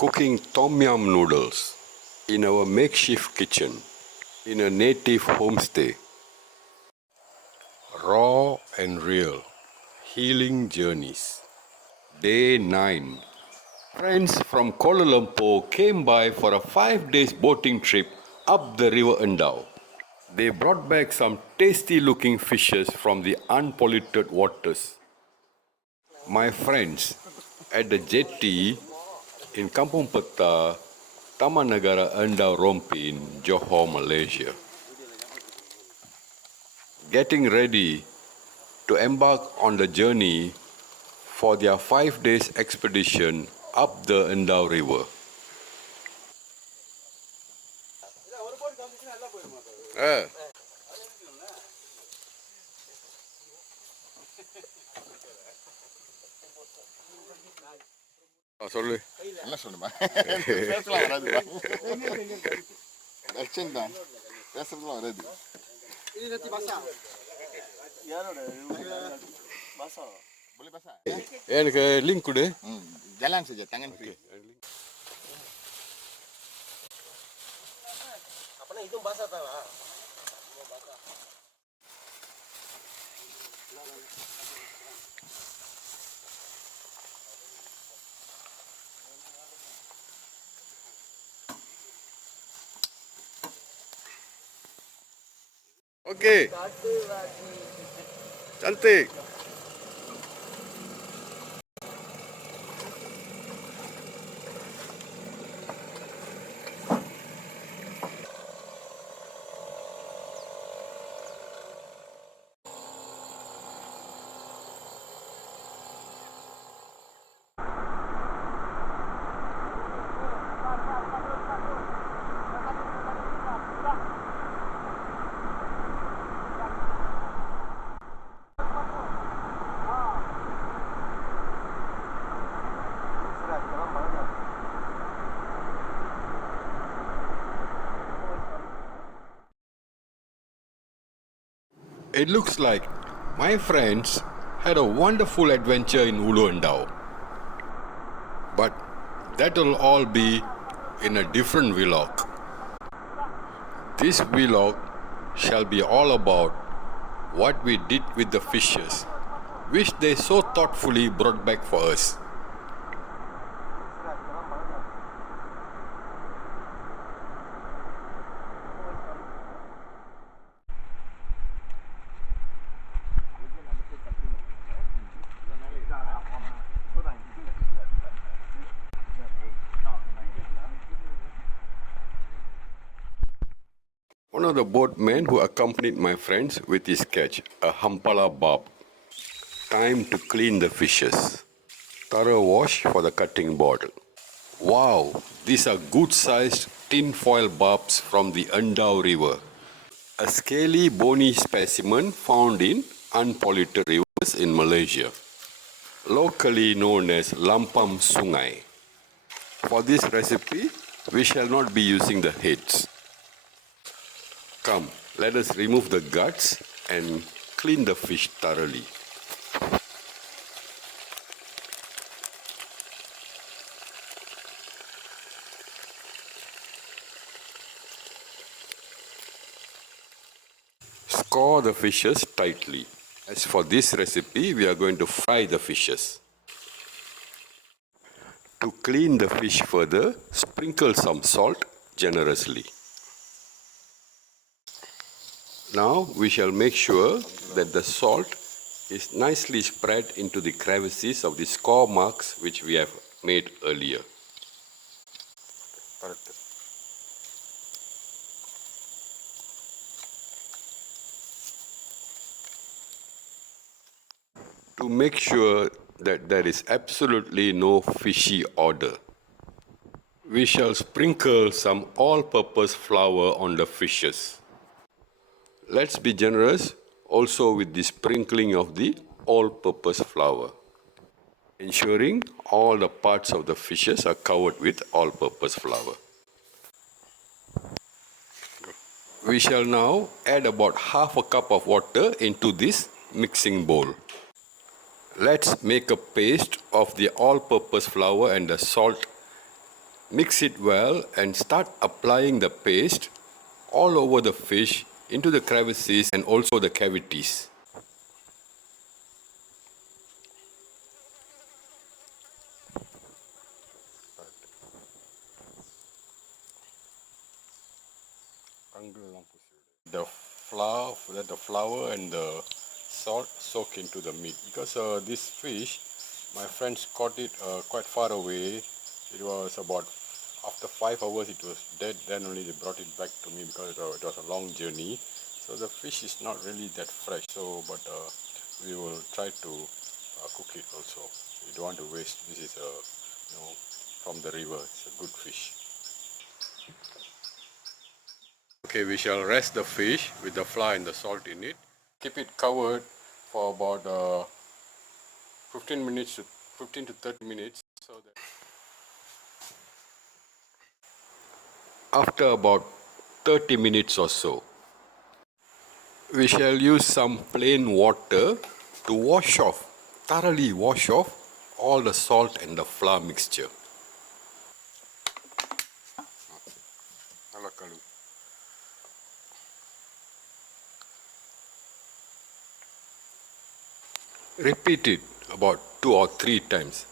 cooking tom yum noodles in our makeshift kitchen in a native homestay. Raw and real healing journeys. Day 9. Friends from Kuala Lumpur came by for a 5-day boating trip up the river Endau. They brought back some tasty looking fishes from the unpolluted waters. My friends at the jetty in Kampung Peta, Taman Negara Endau Rompin, Johor, Malaysia, getting ready to embark on the journey for their 5 days expedition up the Endau River. சொல்லு என்ன சொல்லுமா பேசலாம் வராதுப்பா அச்சன் தான் பேசுறதுலாம் வராது எனக்கு link கொடு jalan saja tangan free அப்பனா இதுவும் பாசா தானா Okey. Cantik. It looks like my friends had a wonderful adventure in Ulu Endau. But that'll all be in a different vlog. This vlog shall be all about what we did with the fishes, which they so thoughtfully brought back for us. One of the boatmen who accompanied my friends with his catch, a hampala barb. Time to clean the fishes. Thorough wash for the cutting board. Wow, these are good-sized tinfoil barbs from the Endau River. A scaly, bony specimen found in unpolluted rivers in Malaysia, locally known as lampam sungai. For this recipe, we shall not be using the heads. Come, let us remove the guts and clean the fish thoroughly. Score the fishes tightly. As for this recipe, we are going to fry the fishes. To clean the fish further, sprinkle some salt generously. Now we shall make sure that the salt is nicely spread into the crevices of the score marks which we have made earlier. To make sure that there is absolutely no fishy odor, we shall sprinkle some all-purpose flour on the fishes. Let's be generous also with the sprinkling of the all-purpose flour, ensuring all the parts of the fishes are covered with all-purpose flour. We shall now add about half a cup of water into this mixing bowl. Let's make a paste of the all-purpose flour and the salt Mix it well and start applying the paste all over the fish, into the crevices and also the cavities. The flour and the salt soak into the meat, because this fish, my friends caught it quite far away. It was about after 5 hours it was dead. Then only they brought it back to me, because it was a long journey. So the fish is not really that fresh. So, but we will try to cook it also. We don't want to waste. This is from the river. It's a good fish. Okay, we shall rest the fish with the flour and the salt in it. Keep it covered for about 15 to 30 minutes. So that after about 30 minutes or so, we shall use some plain water to thoroughly wash off all the salt and the flour mixture. Repeat it about 2 or 3 times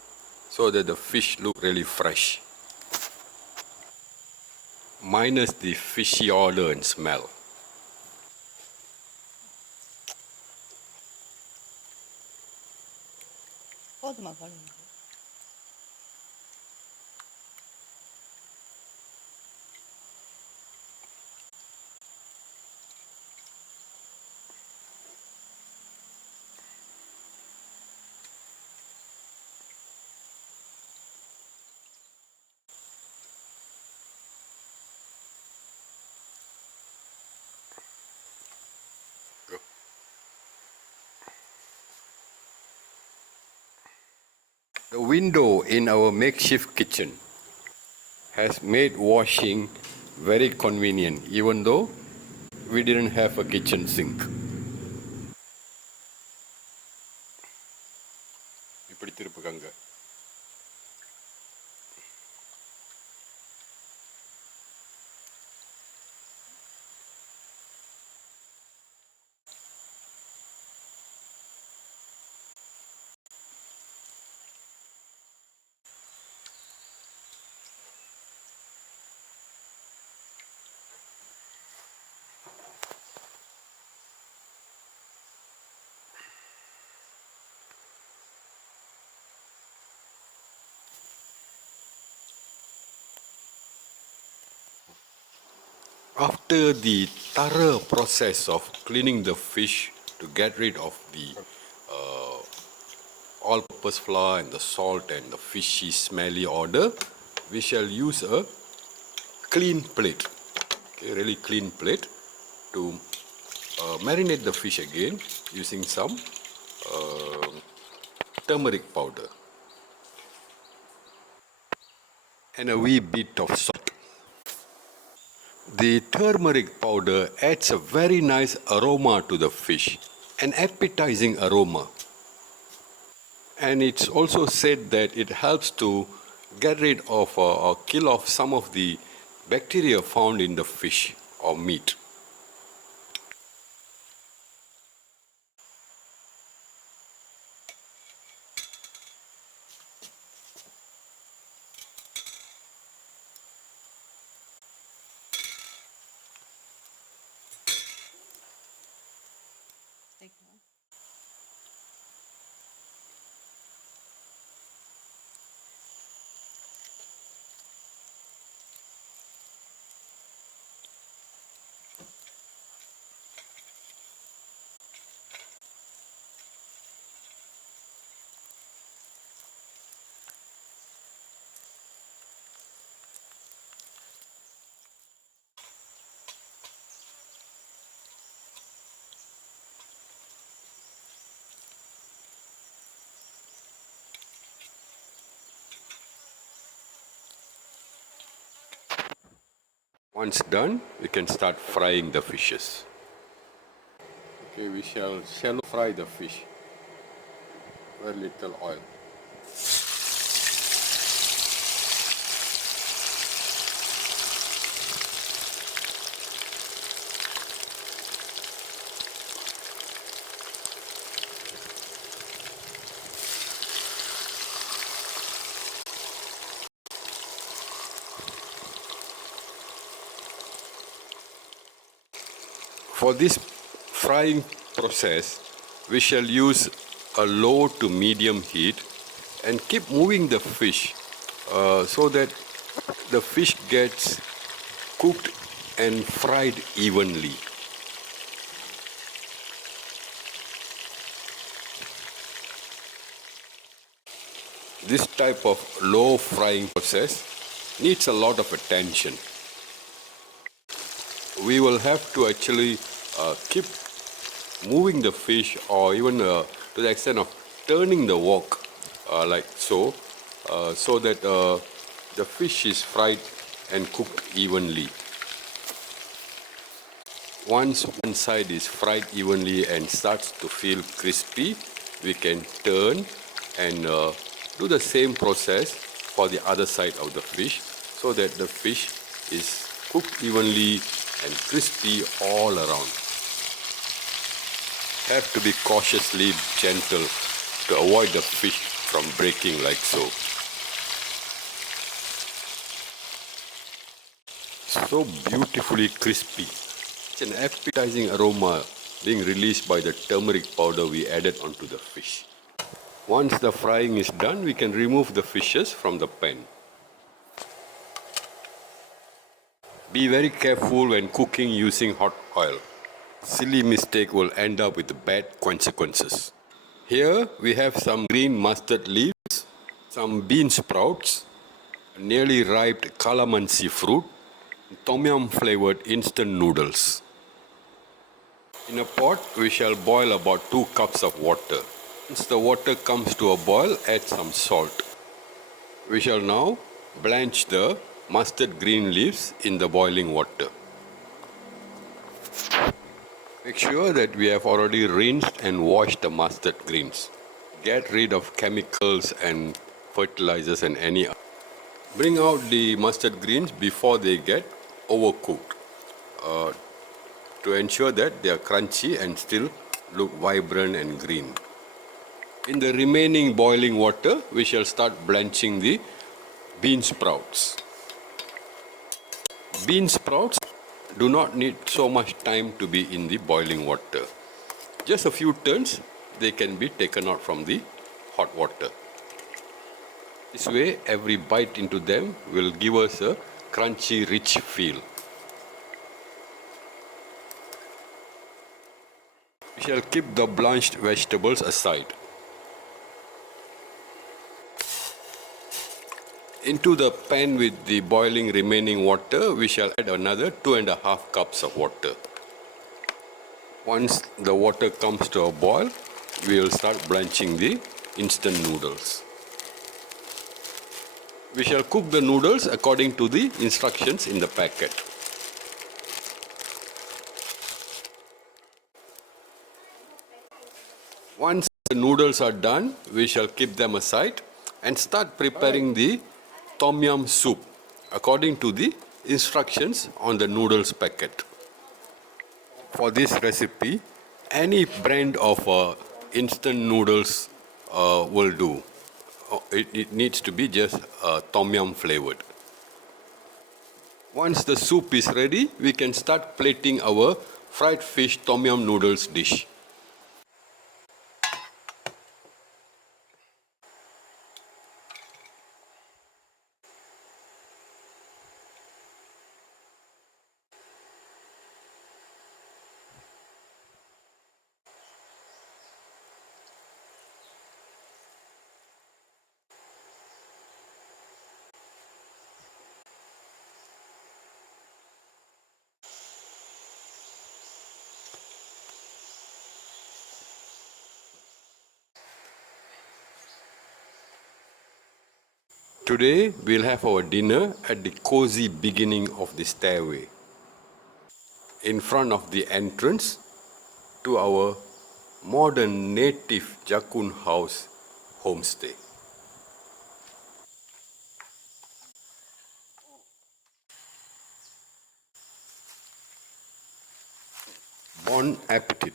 so that the fish look really fresh, minus the fishy odor and smell. போதுமா குழம்பு? The window in our makeshift kitchen has made washing very convenient, even though we didn't have a kitchen sink. இப்படி திருப்புக்கங்க. After the thorough process of cleaning the fish to get rid of the all-purpose flour and the salt and the fishy smelly odor, we shall use a clean plate, okay, really clean plate, to marinate the fish again using some turmeric powder and a wee bit of salt. The turmeric powder adds a very nice aroma to the fish, an appetizing aroma. And it's also said that it helps to get rid of or kill off some of the bacteria found in the fish or meat. Once done, we can start frying the fishes. Okay, we shall shallow fry the fish. Very little oil. For this frying process, we shall use a low to medium heat and keep moving the fish so that the fish gets cooked and fried evenly. This type of low frying process needs a lot of attention. We will have to actually keep moving the fish, or even to the extent of turning the wok like so, so that the fish is fried and cooked evenly. Once one side is fried evenly and starts to feel crispy, we can turn and do the same process for the other side of the fish, so that the fish is cooked evenly and crispy all around. Have to be cautiously gentle to avoid the fish from breaking like so. So beautifully crispy. It's an appetizing aroma being released by the turmeric powder we added onto the fish. Once the frying is done, we can remove the fishes from the pan. Be very careful when cooking using hot oil. Silly mistake will end up with bad consequences. Here we have some green mustard leaves, some bean sprouts, nearly ripe calamansi fruit, tom yum flavored instant noodles. In a pot, we shall boil about 2 cups of water. Once the water comes to a boil, add some salt. We shall now blanch the mustard green leaves in the boiling water. Make sure that we have already rinsed and washed the mustard greens. Get rid of chemicals and fertilizers and any. Bring out the mustard greens before they get overcooked to ensure that they are crunchy and still look vibrant and green. In the remaining boiling water, we shall start blanching the bean sprouts. Bean sprouts do not need so much time to be in the boiling water. Just a few turns, they can be taken out from the hot water. This way, every bite into them will give us a crunchy, rich feel. We shall keep the blanched vegetables aside. Into the pan with the boiling remaining water, we shall add another 2.5 cups of water. Once the water comes to a boil, we will start blanching the instant noodles. We shall cook the noodles according to the instructions in the packet. Once the noodles are done, we shall keep them aside and start preparing the tom yum soup according to the instructions on the noodles packet. For this recipe, any brand of instant noodles will do. It needs to be just tom yum flavored. Once the soup is ready, we can start plating our fried fish tom yum noodles dish. Today, we'll have our dinner at the cozy beginning of the stairway, in front of the entrance to our modern native Jakun house homestay. Bon appetit.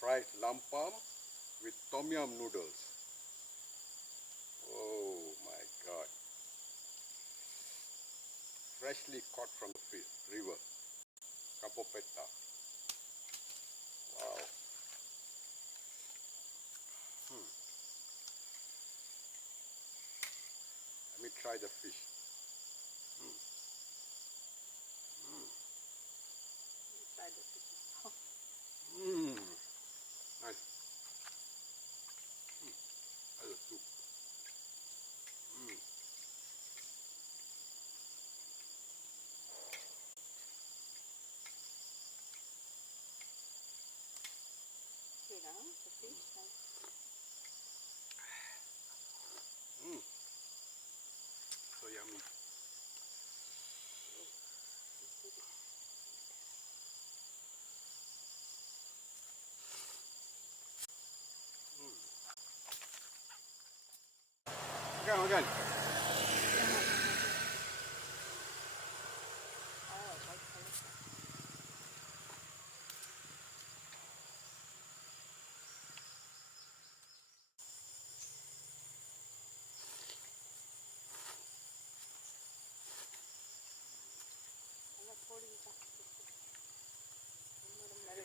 Fried lampam with tom yum noodles. Oh my god. freshly caught from the river. Peta. Wow. Let me try the fish. Nice. That's a soup. So yummy. Makan.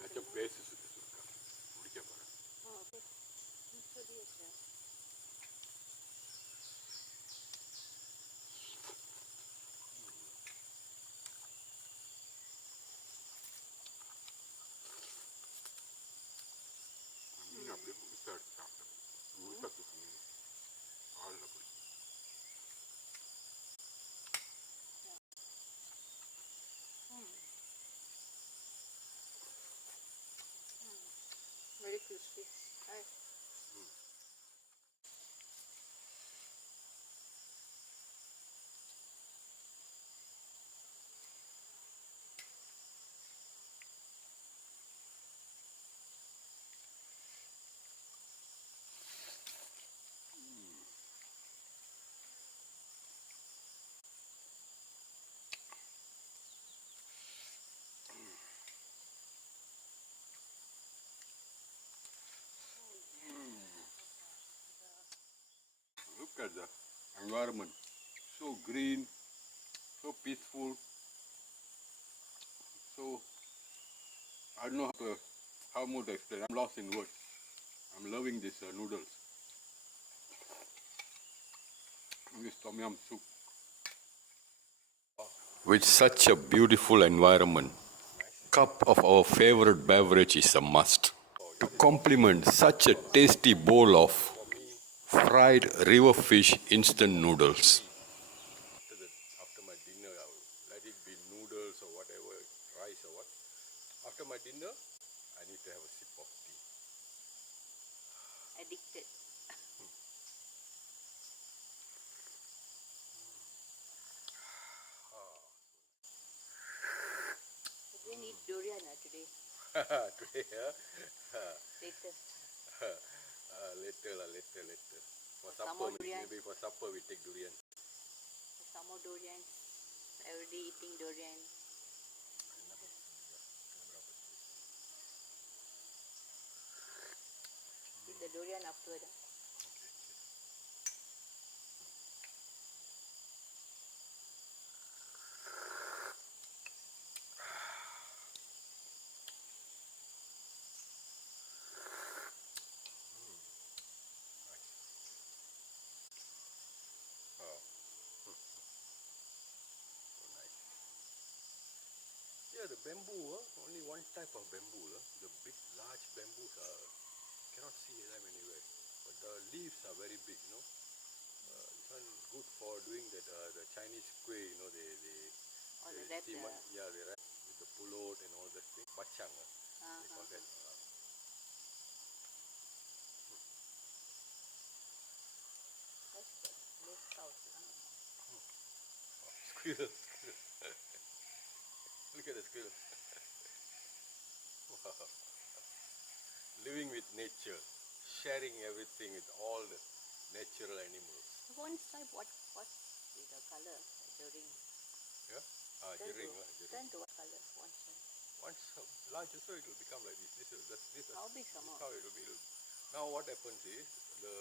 Macam best suka. முடிக்க போறேன். மீன் அப்படியே முழுசா எடுத்து சாப்பிட்டேன். முழுசா தூக்கணும். ஆளில் போய். Very crispy. Right. Look at the environment. So green, so peaceful. So, I don't know how more to explain. I'm lost in words. I'm loving this noodles. This tom yum soup. With such a beautiful environment, cup of our favorite beverage is a must. To complement such a tasty bowl of fried river fish instant noodles. After my dinner, I will let it be noodles or whatever, rice or what. After my dinner, I need to have a sip of tea. Addicted. We need durian today. Today, Later. later. For Some supper, more durian. maybe for supper we take durian. Some more durian. Every day eating durian. Eat the durian afterward. Yeah, the bamboo, only one type of bamboo. The big, large bamboos cannot see them anywhere. But the leaves are very big, this one good for doing that. The Chinese kueh, The wrap. they wrap with the pulot and all that thing. Bachang, they call that. Squirrel. Look at the squirrel. Wow. Living with nature, sharing everything with all the natural animals. One stripe, what is the color? During. Yeah? Jiring. Turn to what color? One stripe. Once large, so it will become like this. This How big some more? how it will be. Now what happens is the